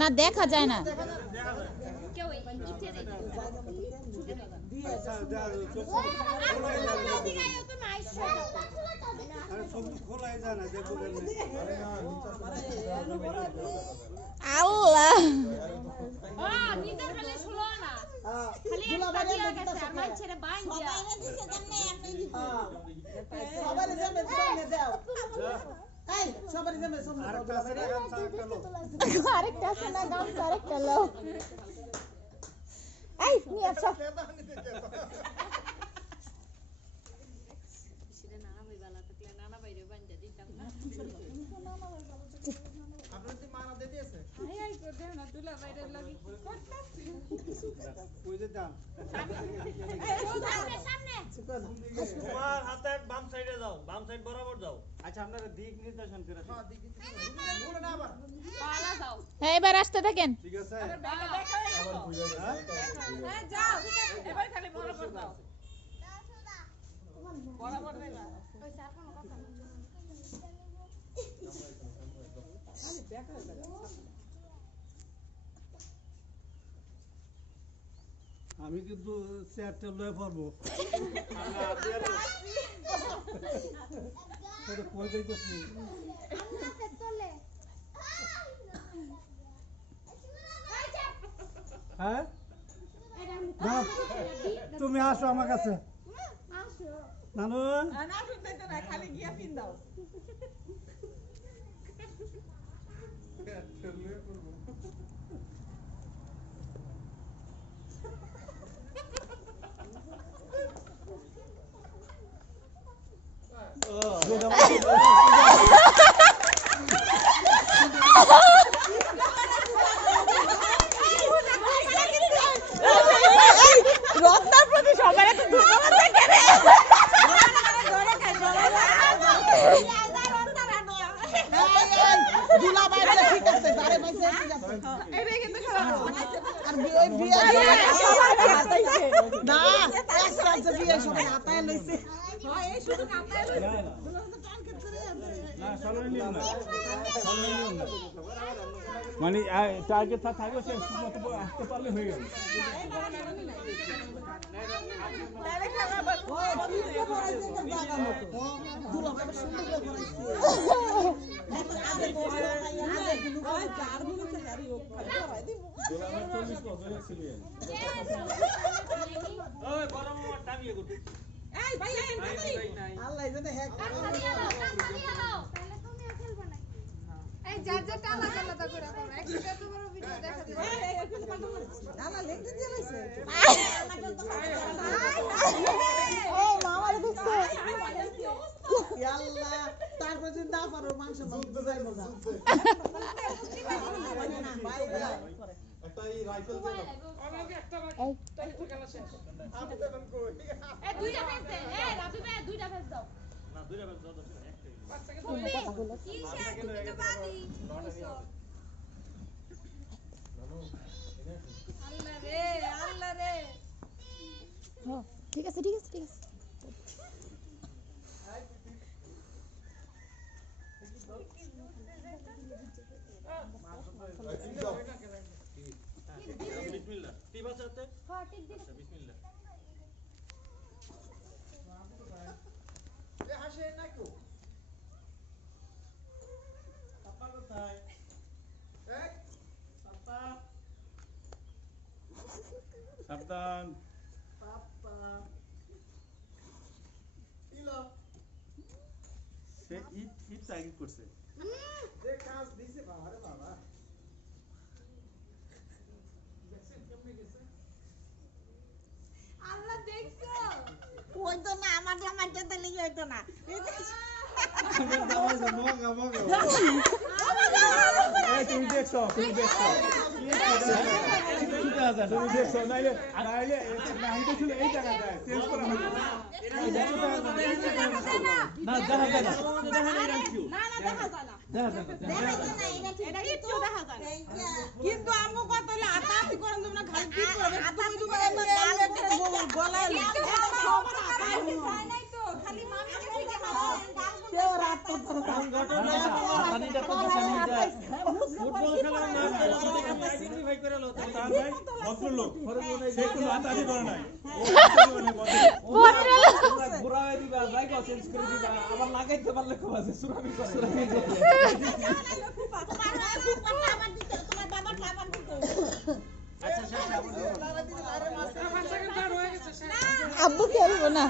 না দেখা যায় না আল্লাহ আরেকটা আছে না গামছা আরেকটা লো এই নিয়ে আসো তোমার হাতে বাম সাইডে যাও বাম সাইড বরাবর যাও আচ্ছা আপনারা দিক নির্দেশন করে হ্যাঁ দিক বলে না আবার পালা যাও হ্যাঁ এবার আসতে থাকেন ঠিক আছে আবার ব্যাগে দেখা হয়ে গেল হ্যাঁ যাও এবার খালি বরাবর যাও বরাবর দেবা ওই চার কোন কথা না খালি দেখা হয়ে গেল আমি কিন্তু চেয়ারটা লয়ে পারবো কই যাইতেছি হ্যাঁ তুমি আসো আমার কাছে নানু না শুনতে তো না খালি গিয়া পিন দাও রত্নার প্রতি সবার এত ধন্যবাদ থাকে রে দুলা বাইরে ঠিক আছে আরে ভাই ঠিক আছে এটা কিন্তু খারাপ আর বিয়ে বিয়ে সবার হাতাইছে না একটা যে বিয়ে সবার হাতায় লইছে হয় এই শুধু কাটায় লইছে না চলুন নিন না মানে টার্গেট থাকে সে মত আসতে পারলে হয়ে গেল ডাইরেক্ট খেলা বল ওই বিয়ে করাইছে জায়গা মতো দুলা বাইরে সুন্দর করে করাইছে আগে ওই চার মিনিটে হারি ও করাই দিব দুলা 40 বছর ছিলেন ওই বড় মামা টামিয়ে গুড এই ভাই আল্লাহ জানে হ্যাক এই যার যার টালা আলাদা করে করো একটা তো বড় ভিডিও দেখা দিবে আল্লাহ লেখতে দিয়ে লাইছে ও মামার দেখছো আল্লাহ তারপর যদি না পারো মাংস মাংস যাই মজা একটা এই রাইফেল দেন আমাকে একটা বাকি তাই তো খেলা শেষ আপনি দেবেন কই এই দুইটা ফেস দে এই রাজু ভাই দুইটা ফেস দাও না দুইটা বেল দাও একটাই বাচ্চাকে তো কি শেষ তুমি তো বাদি আল্লাহ রে হ্যাঁ ঠিক আছে ঠিক আছে ঠিক আছে বিসমিল্লাহ টিপ আছে হাতে হ্যাঁ ঠিক দিন বিসমিল্লাহ এ হাসে না কো পাপা কোথায় এক পাপা সাবধান পাপা ইলো সে ইট টাইপ করছে যে কাজ দিছে বাবা রে বাবা আল্লাহ দেখছো ওই তো না আমার জামার জন্য লেগে হইতো না তুমি দেখছো তুমি দেখছো নাইলে নাইলে ছিল এই জায়গাটায় চেঞ্জ করা হবে না দেখা যায় না এটা কিচ্ছু দেখা যায় না কিন্তু আমগো কত হলে আতাতি করেন তোমরা ঘাল পিট করবে তুমি তো গলায় সবার আতাতি হয় নাই তো খালি মামিকে থেকে হারা তেও রাত তো ঘটনা পানিটা তো সামনে যায় তার ভাই ভদ্রলোক সে কোনো হাতাহাতি করে নাই ঘুরাবে দিবা জায়গা চেঞ্জ করে দিবা আবার লাগাইতে পারলে খুব আছে সুরামি করে আব্বু খেলবো না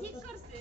ঠিক করছে